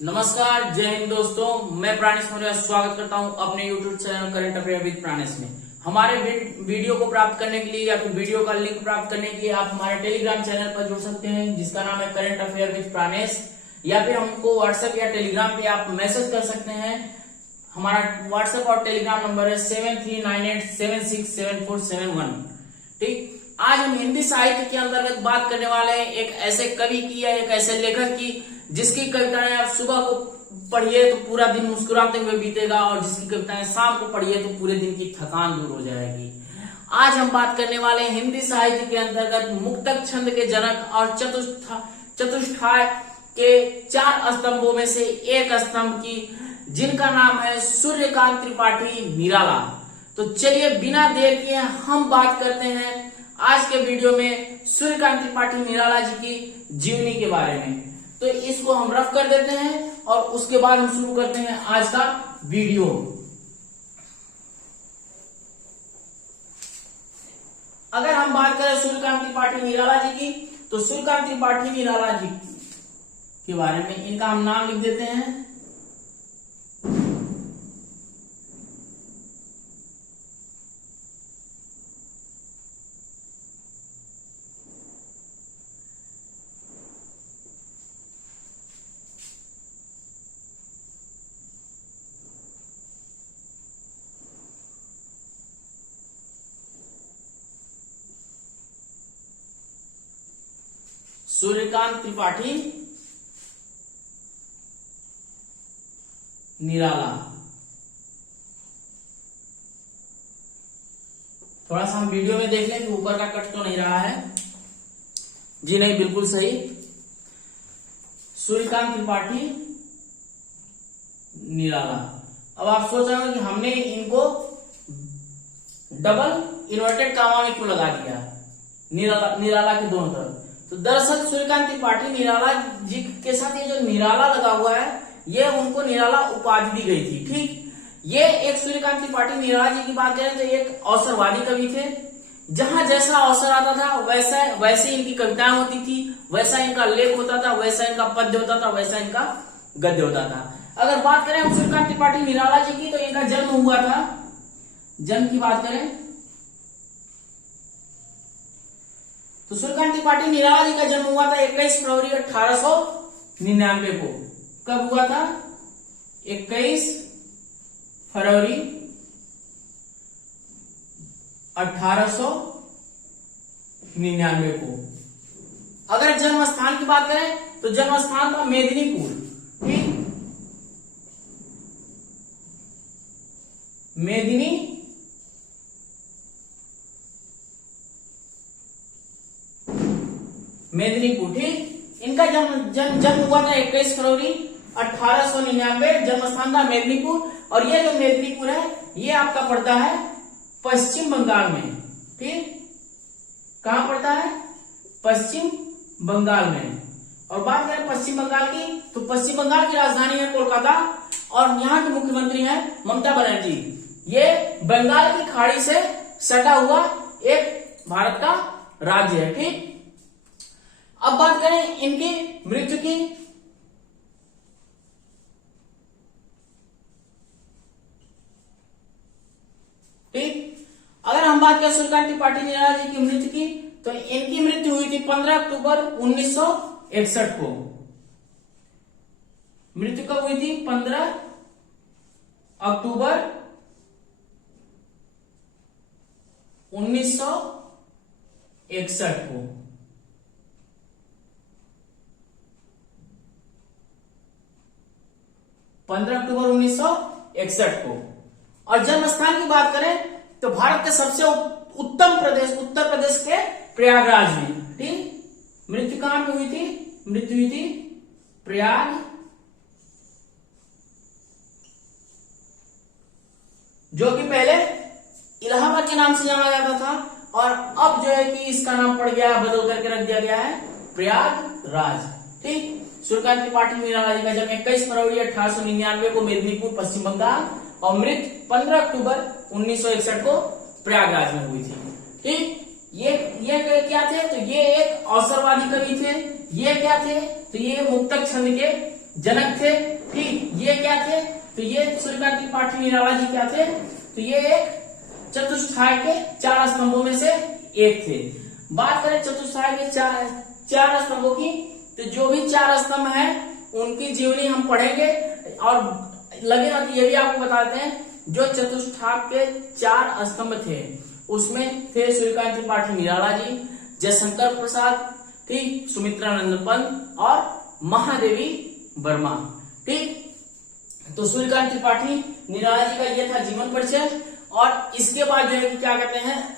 नमस्कार, जय हिंद दोस्तों। मैं प्राणेश मौर्य स्वागत करता हूं अपने YouTube channel current affair with Pranesh में। हमारे वीडियो को प्राप्त करने के लिए या फिर वीडियो का लिंक प्राप्त करने के लिए आप हमारे टेलीग्राम चैनल पर जुड़ सकते हैं, जिसका नाम है करंट अफेयर विद प्राणेश। या फिर हमको व्हाट्सएप या टेलीग्राम पे आप मैसेज कर सकते हैं। हमारा व्हाट्सएप और टेलीग्राम नंबर है 7398767471। ठीक, आज हम हिंदी साहित्य के अंतर्गत बात करने वाले हैं एक ऐसे कवि की या एक ऐसे लेखक की जिसकी कविताएं आप सुबह को पढ़िए तो पूरा दिन मुस्कुराते हुए बीतेगा, और जिसकी कविताएं शाम को पढ़िए तो पूरे दिन की थकान दूर हो जाएगी। आज हम बात करने वाले हैं हिंदी साहित्य के अंतर्गत मुक्तक छंद के जनक और चतुष्टाय के 4 स्तंभों में से एक स्तंभ की, जिनका नाम है सूर्यकांत त्रिपाठी निराला। तो चलिए बिना देर किए हम बात करते हैं आज के वीडियो में सूर्यकांत त्रिपाठी निराला जी की जीवनी के बारे में। तो इसको हम रफ कर देते हैं और उसके बाद हम शुरू करते हैं आज का वीडियो। अगर हम बात करें सूर्यकांत त्रिपाठी निराला जी की, तो सूर्यकांत त्रिपाठी निराला जी के बारे में इनका हम नाम लिख देते हैं। सूर्यकांत त्रिपाठी निराला। थोड़ा सा हम वीडियो में देख लें कि ऊपर का कट तो नहीं रहा है। जी नहीं, बिल्कुल सही। सूर्यकांत त्रिपाठी निराला। अब आप सोच रहे हो कि हमने इनको डबल इन्वर्टेड कामा में क्यों लगा दिया निराला के दोनों तरफ। तो दरअसल सूर्यकांत त्रिपाठी निराला जी के साथ ये जो निराला लगा हुआ है, ये उनको निराला उपाधि दी गई थी। ठीक, ये एक सूर्यकांत त्रिपाठी निराला जी की बात करें तो एक अवसरवादी कवि थे। जहां जैसा अवसर आता था वैसे इनकी कविताएं होती थी, वैसा इनका लेख होता था, वैसा इनका पद्य होता था, वैसा इनका गद्य होता था। अगर बात करें हम सूर्यकांत त्रिपाठी निराला जी की, तो इनका जन्म हुआ था, जन्म की बात करें तो सूर्यकांत त्रिपाठी निराला जी का जन्म हुआ था 21 फरवरी 1899 को। कब हुआ था? 21 फरवरी 1899 को। अगर जन्म स्थान की बात करें तो जन्म स्थान था मेदिनीपुर। ठीक, मेदिनीपुर। ठीक, इनका जन्म हुआ था 21 फरवरी 1899। जन्म स्थान था मेदिनीपुर, और ये जो मेदिनीपुर है ये आपका पड़ता है पश्चिम बंगाल में। ठीक, कहां पड़ता है? पश्चिम बंगाल में। और बात करें पश्चिम बंगाल की, तो पश्चिम बंगाल की राजधानी है कोलकाता, और यहाँ के मुख्यमंत्री हैं ममता बनर्जी। ये बंगाल की खाड़ी से सटा हुआ एक भारत का राज्य है। ठीक, अब बात करें इनकी मृत्यु की, ठीक, अगर हम बात करें सूर्यकांत त्रिपाठी निराला जी की मृत्यु की, तो इनकी मृत्यु हुई थी 15 अक्टूबर 1961 को। मृत्यु कब हुई थी? 15 अक्टूबर 1961 को। अक्टूबर 1961 को। और जन्म स्थान की बात करें तो भारत के सबसे उत्तम प्रदेश उत्तर प्रदेश के प्रयागराज में। ठीक, मृत्यु कहां पे हुई थी? मृत्यु हुई थी प्रयाग, जो कि पहले इलाहाबाद के नाम से जाना जाता था, और अब जो है कि इसका नाम पड़ गया, बदल करके रख दिया गया है प्रयागराज। ठीक, सूर्यकांत त्रिपाठी निराला जी का जन्म 21 फरवरी 1899 को मेदिनीपुर पश्चिम बंगाल, और मृत्यु 15 अक्टूबर 1961 को प्रयागराज में हुई थी। ठीक, ये क्या थे? तो ये एक अवसरवादी कवि थे। ये क्या थे? तो ये मुक्तक छंद के जनक थे। ठीक, ये क्या थे, तो ये सूर्यकांत त्रिपाठी निराला जी क्या थे, तो ये एक चतुष्ठाय के 4 स्तंभों में से एक थे। बात करें चतुष्ठाय के चार स्तंभों की, तो जो भी 4 स्तंभ हैं उनकी जीवनी हम पढ़ेंगे। और लगेगा तो ये भी आपको बताते हैं, जो चतुष्ठाय के 4 स्तंभ थे उसमें थे सूर्यकांत त्रिपाठी निराला जी, जयशंकर प्रसाद, ठीक, सुमित्रानंद पंत और महादेवी वर्मा। ठीक, तो सूर्यकांत त्रिपाठी निराला जी का ये था जीवन परिचय। और इसके बाद जो है कि क्या कहते हैं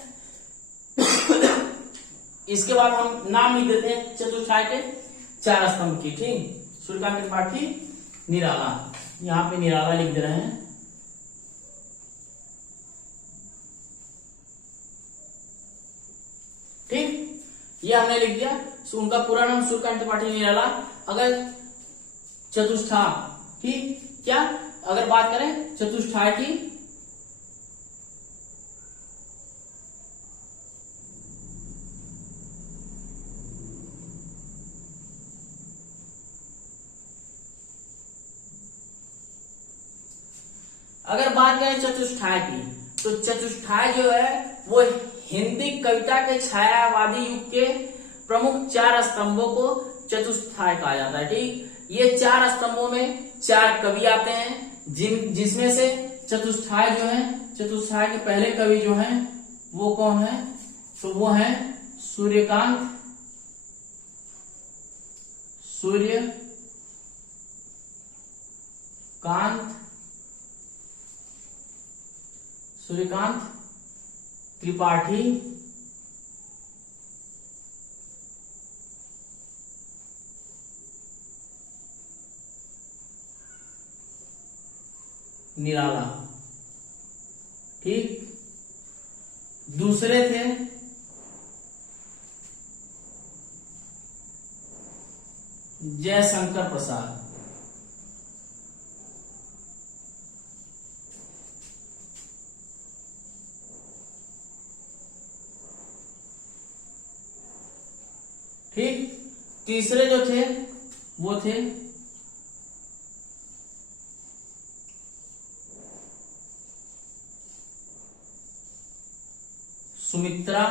इसके बाद हम नाम लिख देते हैं चतुष्ठाय के 4 स्तंभ की। ठीक, सूर्यकांत त्रिपाठी निराला, यहां पे निराला लिख दे रहे हैं। ठीक, ये हमने लिख दिया। उनका पूरा नाम सूर्यकांत त्रिपाठी निराला। अगर चतुष्ठाय, ठीक, क्या अगर बात करें चतुष्ठाय की, अगर बात करें चतुष्ठाय की, तो चतुष्ठाय जो है वो हिंदी कविता के छायावादी युग के प्रमुख 4 स्तंभों को चतुष्ठाय कहा जाता है। ठीक, ये 4 स्तंभों में 4 कवि आते हैं, जिसमें से चतुष्ठाय जो है, चतुष्ठाय के पहले कवि जो हैं वो कौन है, तो वो है सूर्यकांत त्रिपाठी निराला। ठीक, दूसरे थे जयशंकर प्रसाद। ठीक, तीसरे जो थे वो थे सुमित्रा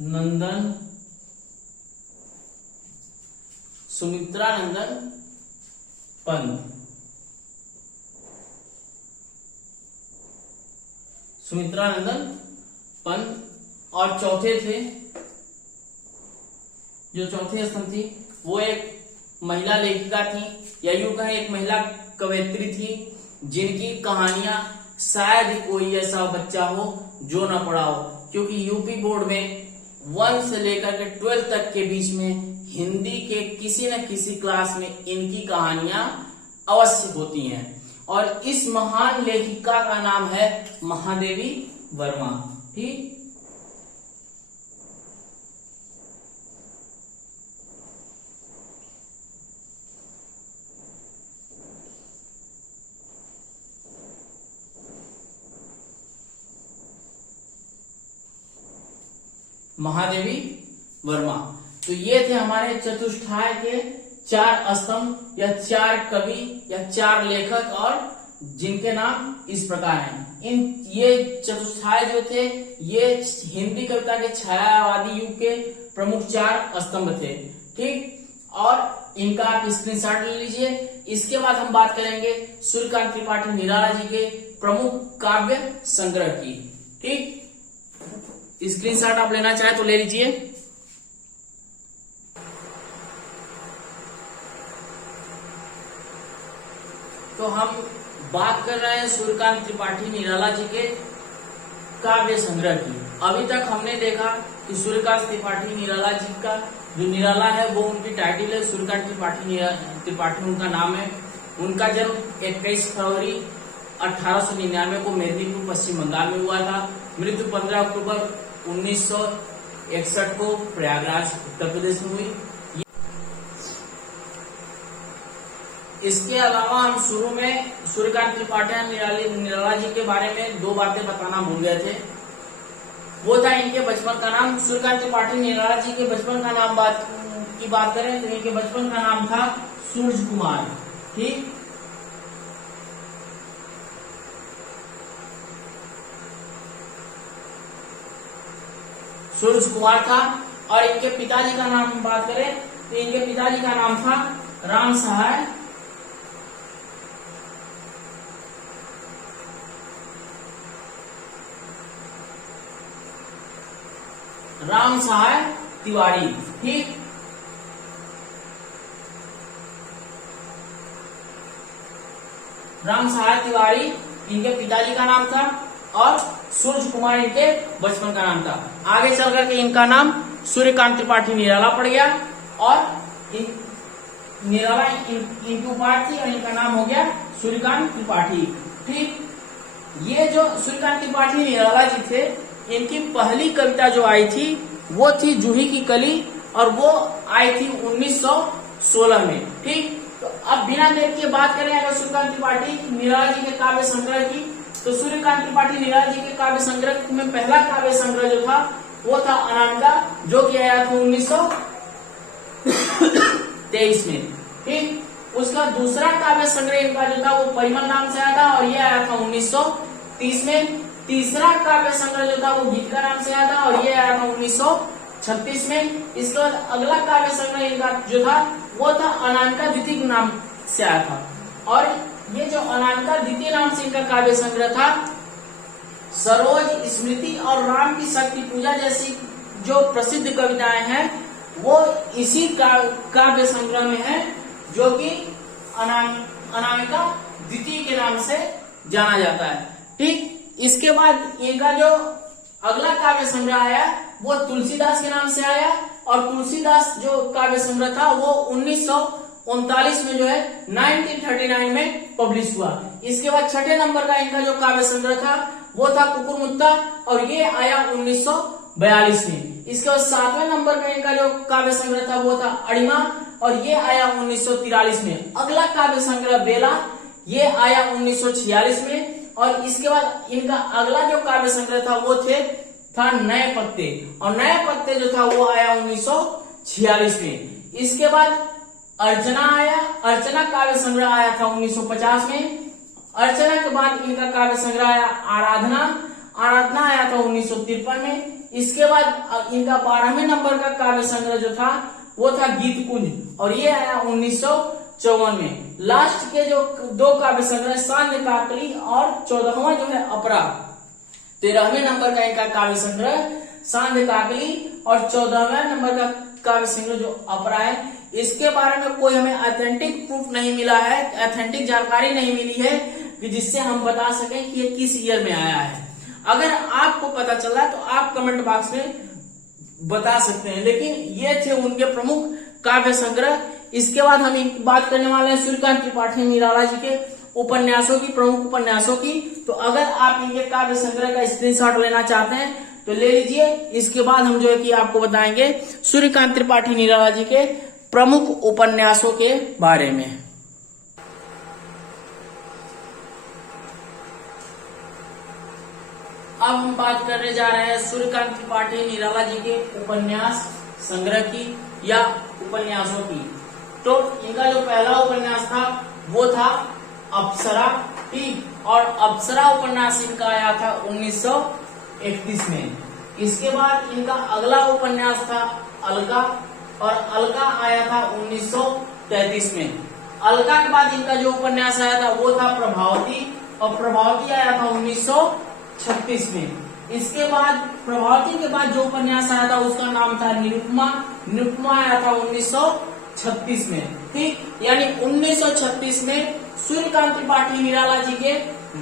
नंदन पंत। सुमित्रानंदन पंत। और चौथे थे, जो चौथे स्तंभ थी वो एक महिला लेखिका थी, या यूं कहें एक महिला कवयित्री थी, जिनकी कहानियां शायद कोई ऐसा बच्चा हो जो न पढ़ा हो, क्योंकि यूपी बोर्ड में 1 से लेकर के 12 तक के बीच में हिंदी के किसी न किसी क्लास में इनकी कहानियां अवश्य होती हैं। और इस महान लेखिका का नाम है महादेवी वर्मा। ठीक, महादेवी वर्मा। तो ये थे हमारे चतुष्ठाय के 4 स्तंभ या 4 कवि या 4 लेखक, और जिनके नाम इस प्रकार हैं। ये चतुष्ठाय जो थे ये हिंदी कविता के छायावादी युग के प्रमुख 4 स्तंभ थे। ठीक, और इनका आप स्क्रीनशॉट ले लीजिए। इसके बाद हम बात करेंगे सूर्यकांत त्रिपाठी निराला जी के प्रमुख काव्य संग्रह की। ठीक, स्क्रीनशॉट आप लेना चाहे तो ले लीजिए। तो हम बात कर रहे हैं सूर्यकांत त्रिपाठी निराला जी के काव्य संग्रह की। अभी तक हमने देखा कि सूर्यकांत त्रिपाठी निराला जी का जो निराला है वो उनकी टाइटल है, सूर्यकांत त्रिपाठी उनका नाम है। उनका जन्म 21 फरवरी 1899 को मेदिनीपुर पश्चिम बंगाल में हुआ था। मृत्यु 15 अक्टूबर 1961 को प्रयागराज उत्तर प्रदेश में हुई। इसके अलावा हम शुरू में सूर्यकांत त्रिपाठी निराला जी के बारे में 2 बातें बताना भूल गए थे। वो था इनके बचपन का नाम। सूर्यकांत त्रिपाठी निराला जी के बचपन का नाम की बात करें तो इनके बचपन का नाम था सूरज कुमार। ठीक, सूरज कुमार था। और इनके पिताजी का नाम बात करें तो इनके पिताजी का नाम था राम सहाय तिवारी। ठीक, राम सहाय तिवारी इनके पिताजी का नाम था और सूरज कुमार इनके बचपन का नाम था। आगे चल करके इनका नाम सूर्यकांत त्रिपाठी निराला पड़ गया और निराला इनकी उपाधि थी और इनका नाम हो गया सूर्यकांत त्रिपाठी। ठीक, ये जो सूर्यकांत त्रिपाठी निराला जी थे, इनकी पहली कविता जो आई थी वो थी जूही की कली और वो आई थी 1916 में। ठीक, तो अब बिना देर के बात करें अगर सूर्यकांत त्रिपाठी निराला जी के काव्य संग्रह की, तो सूर्यकांत त्रिपाठी निराला जी के काव्य संग्रह में पहला काव्य संग्रह जो था वो था अनामिका, जो कि आया था 1923 में। ठीक, उसका दूसरा काव्य संग्रह इनका जो था वो परिमल नाम से आया था और ये आया था 1930 में। तीसरा काव्य संग्रह जो था वो गीत का नाम से आया था और ये आया था 1936 में। इसके बाद अगला काव्य संग्रह इनका जो था वो था अनामिका द्वितीय नाम से आया था। और ये जो अनामिका द्वितीय नाम से इनका काव्य संग्रह था, सरोज, स्मृति और राम की शक्ति पूजा जैसी जो प्रसिद्ध कविताएं हैं वो इसी काव्य संग्रह में है, जो कि अनामिका द्वितीय के नाम से जाना जाता है। ठीक, इसके बाद इनका जो अगला काव्य संग्रह आया वो तुलसीदास के नाम से आया और तुलसीदास जो काव्य संग्रह था वो 1939 में जो है 1939 में पब्लिश हुआ। इसके बाद छठे नंबर का इनका जो काव्य संग्रह था वो था कुकुरमुत्ता और ये आया 1942 में। इसके बाद सातवें नंबर का इनका जो काव्य संग्रह था वो था अड़िमा और ये आया 1943 में। अगला काव्य संग्रह बेला, ये आया 1946 में। और इसके बाद इनका अगला जो काव्य संग्रह था वो था नए पत्ते और नए पत्ते जो था वो आया 1946 में। इसके बाद अर्चना आया, अर्चना काव्य संग्रह आया था 1950 में। अर्चना के बाद इनका काव्य संग्रह आया आराधना, आराधना आया था 1953 में। इसके बाद इनका 12वें नंबर का काव्य संग्रह जो था वो था गीत कुंज और ये आया 1954 में। लास्ट के जो दो काव्य संग्रह सांध्य काकली और 14वां जो है अपरा, 13वें नंबर का इनका काव्य संग्रह सांध्य काकली और 14वें नंबर का काव्य संग्रह जो अपरा है। इसके बारे में कोई हमें ऑथेंटिक प्रूफ नहीं मिला है, ऑथेंटिक जानकारी नहीं मिली है कि जिससे हम बता सकें कि ये किस ईयर में आया है। अगर आपको पता चला है तो आप कमेंट बॉक्स में बता सकते हैं, लेकिन ये थे उनके प्रमुख काव्य संग्रह। इसके बाद हम बात करने वाले हैं सूर्यकांत त्रिपाठी निराला जी के उपन्यासों की, प्रमुख उपन्यासों की। तो अगर आप इनके काव्य संग्रह का स्क्रीनशॉट लेना चाहते हैं तो ले लीजिए। इसके बाद हम जो है कि आपको बताएंगे सूर्यकांत त्रिपाठी निराला जी के प्रमुख उपन्यासों के बारे में। अब हम बात करने जा रहे हैं सूर्यकांत त्रिपाठी निराला जी के उपन्यास संग्रह की या उपन्यासों की। तो इनका जो पहला उपन्यास था वो था अप्सरा। ठीक, और अप्सरा उपन्यास इनका आया था 1931 में। इसके बाद इनका अगला उपन्यास था अलका और अलका आया था 1933 में। अलका के बाद इनका जो उपन्यास आया था वो था प्रभावती और प्रभावती आया था 1936 में। इसके बाद प्रभावती के बाद जो उपन्यास आया था उसका नाम था निरुपमा, निरुपमा आया था 1936 में। ठीक, यानी 1936 में सूर्यकांत त्रिपाठी निराला जी के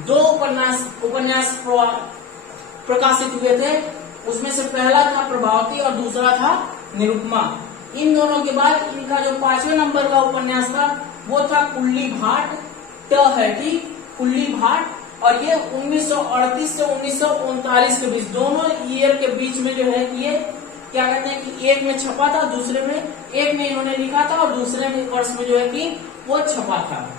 दो उपन्यास प्रकाशित हुए थे। उसमें से पहला था प्रभावती और दूसरा था निरुपमा। इन दोनों के बाद इनका जो 5वें नंबर का उपन्यास था वो था कुल्ली भाट है। ठीक, कुल्ली भाट, और ये 1938 से 1939 के बीच, दोनों ईयर के बीच में जो है कि ये क्या कहते हैं कि एक में छपा था, दूसरे में, एक में इन्होंने लिखा था और दूसरे में वर्ष में जो है कि वो छपा था।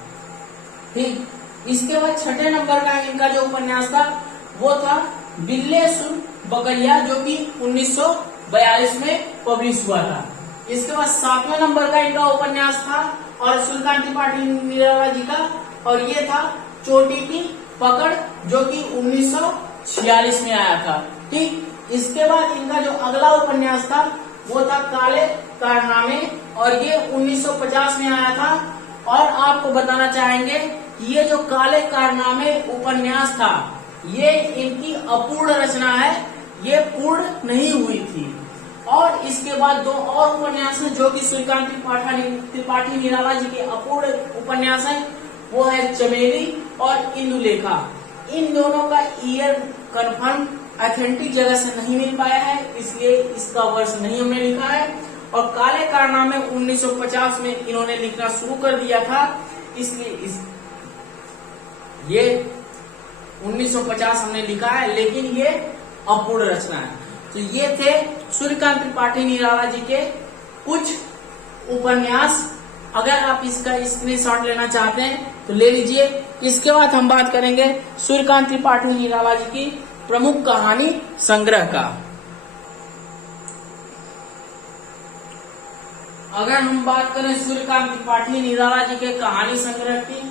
ठीक, इसके बाद छठे नंबर का इनका जो उपन्यास था वो था बिल्ले सुर बकरिया, जो कि 1942 में पब्लिश हुआ था। इसके बाद 7वें नंबर का इनका उपन्यास था और सूर्यकांत त्रिपाठी निराला जी का, और ये था चोटी की पकड़, जो कि 1946 में आया था। ठीक, इसके बाद इनका जो अगला उपन्यास था वो था काले कारनामे, और ये 1950 में आया था। और आपको बताना चाहेंगे कि ये जो काले कारनामे उपन्यास था, ये इनकी अपूर्ण रचना है, ये पूर्ण नहीं हुई थी। और इसके बाद दो और उपन्यास हैं जो कि सूर्यकांत त्रिपाठी निराला जी के अपूर्ण उपन्यास हैं, वो है चमेली और इंदुलेखा। इन दोनों का ईयर कंफर्म ऑथेंटिक जगह से नहीं मिल पाया है, इसलिए इसका वर्ष नहीं हमने लिखा है। और काले कारनामे 1950 में इन्होंने लिखना शुरू कर दिया था, इसलिए ये 1950 हमने लिखा है, लेकिन ये अपूर्ण रचना है। तो ये थे सूर्यकांत त्रिपाठी निराला जी के कुछ उपन्यास। अगर आप इसका स्क्रीनशॉट लेना चाहते हैं तो ले लीजिए। इसके बाद हम बात करेंगे सूर्यकांत त्रिपाठी निराला जी की प्रमुख कहानी संग्रह का। अगर हम बात करें सूर्यकांत त्रिपाठी निराला जी के कहानी संग्रह की,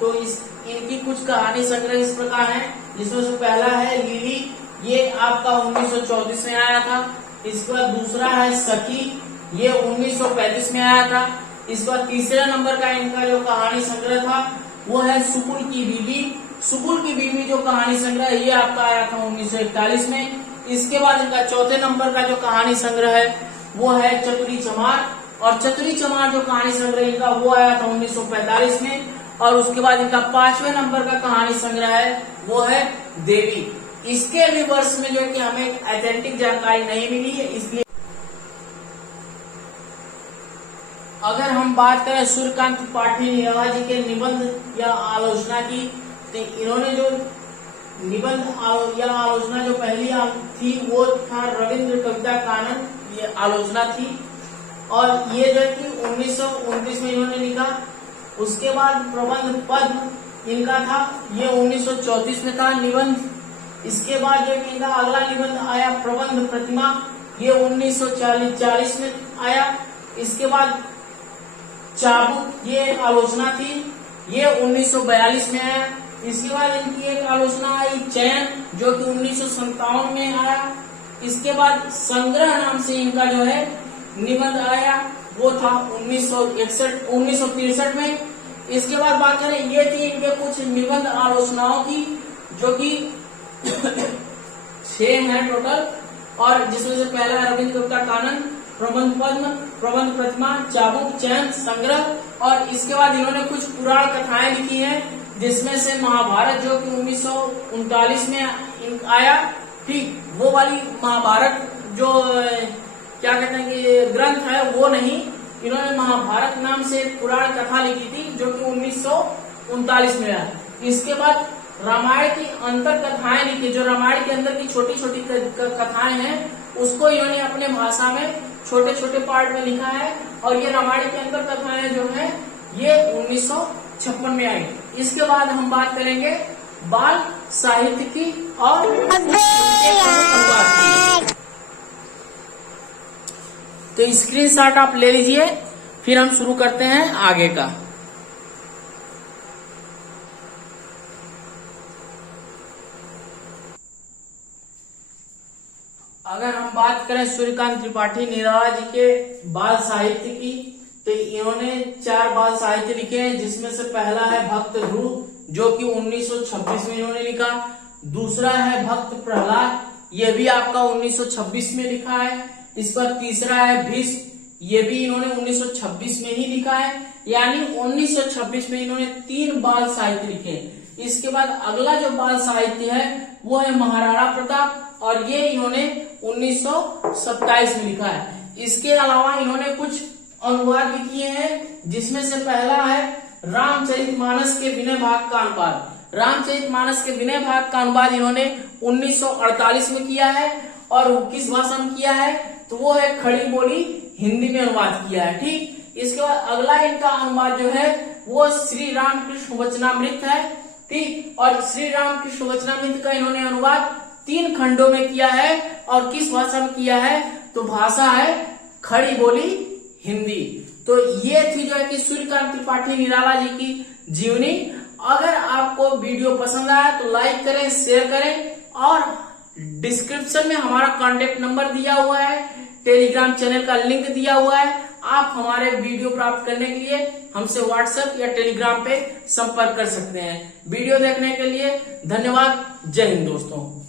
तो इनकी कुछ कहानी संग्रह इस प्रकार है, जिसमें से पहला है लिली, ये आपका 1934 में आया था। इसके बाद दूसरा है सखी, ये 1935 में आया था। इसके बाद तीसरे नंबर का इनका जो कहानी संग्रह था वो है सुकुल की बीवी। सुकुल की बीवी जो कहानी संग्रह है ये आपका आया था 1941 में। इसके बाद इनका चौथे नंबर का जो कहानी संग्रह है वो है चतुरी चमार, और चतुरी चमार जो कहानी संग्रह इनका वो आया था 1945 में। और उसके बाद इनका 5वें नंबर का कहानी संग्रह है वो है देवी। इसके भी वर्ष में जो कि हमें ऑथेंटिक जानकारी नहीं मिली है, इसलिए अगर हम बात करें सूर्यकांत त्रिपाठी निराला जी के निबंध या आलोचना की, तो इन्होंने जो निबंध या आलोचना जो पहली थी वो था रविंद्र कविता कानन, ये आलोचना थी। और ये जो कि 1929 में इन्होंने लिखा। उसके बाद प्रबंध पद्म इनका था, ये 1934 में था निबंध। इसके बाद जो इनका अगला निबंध आया प्रबंध प्रतिमा, ये 1940 में आया। इसके बाद चाबुक, ये आलोचना थी, ये 1942 में आया। इसके बाद इनकी एक आलोचना आई चयन, जो कि 1957 में आया। इसके बाद संग्रह नाम से इनका जो है निबंध आया, वो था 1963 में। इसके बाद बात करें, ये थी इनके कुछ निबंध आलोचनाओं की, जो कि 6 है टोटल, और जिसमें से पहला है रविंद्र कविता कानन, प्रबंध पद्म, प्रबंध प्रतिमा, चाबुक, चयन, संग्रह। और इसके बाद इन्होंने कुछ पुराण कथाएं लिखी हैं, जिसमें से महाभारत जो कि 1939 में आया। ठीक, वो वाली महाभारत जो क्या कहते हैं कि ग्रंथ है वो नहीं, इन्होंने महाभारत नाम से पुराण कथा लिखी थी, जो कि 1939 में आया। इसके बाद रामायण की अंतर कथाएं लिखी, जो रामायण के अंदर की छोटी छोटी कथाएं हैं उसको इन्होंने अपने भाषा में छोटे छोटे पार्ट में लिखा है। और ये रामायण के अंदर कथाएं जो है ये 1956 में आई। इसके बाद हम बात करेंगे बाल साहित्य की और तो स्क्रीनशॉट आप ले लीजिए, फिर हम शुरू करते हैं आगे का। अगर हम बात करें सूर्यकांत त्रिपाठी निराला जी के बाल साहित्य की, तो इन्होंने 4 बाल साहित्य लिखे हैं, जिसमें से पहला है भक्त ध्रुव, जो कि 1926 में इन्होंने लिखा। दूसरा है भक्त प्रहलाद, ये भी आपका 1926 में लिखा है। इस पर तीसरा है भीष्म, ये भी इन्होंने 1926 में ही लिखा है। यानी 1926 में इन्होंने 3 बाल साहित्य लिखे। इसके बाद अगला जो बाल साहित्य है वो है महाराणा प्रताप, और ये इन्होंने 1927 में लिखा है। इसके अलावा इन्होंने कुछ अनुवाद भी किए हैं, जिसमें से पहला है रामचरितमानस के विनय भाग का अनुवाद। रामचरितमानस के विनय भाग का अनुवाद इन्होंने 1948 में किया है, और किस भाषा में किया है तो वो है खड़ी बोली हिंदी में अनुवाद किया है। ठीक, इसके बाद अगला इनका अनुवाद जो है वो श्री रामकृष्ण वचनामृत है। ठीक, और श्री रामकृष्ण वचनामृत का इन्होंने अनुवाद 3 खंडों में किया है। और किस भाषा में किया है? तो भाषा है खड़ी बोली हिंदी। तो ये थी जो है कि सूर्यकांत त्रिपाठी निराला जी की जीवनी। अगर आपको वीडियो पसंद आया तो लाइक करें, शेयर करें, और डिस्क्रिप्शन में हमारा कांटेक्ट नंबर दिया हुआ है, टेलीग्राम चैनल का लिंक दिया हुआ है। आप हमारे वीडियो प्राप्त करने के लिए हमसे व्हाट्सएप या टेलीग्राम पे संपर्क कर सकते हैं। वीडियो देखने के लिए धन्यवाद। जय हिंद दोस्तों।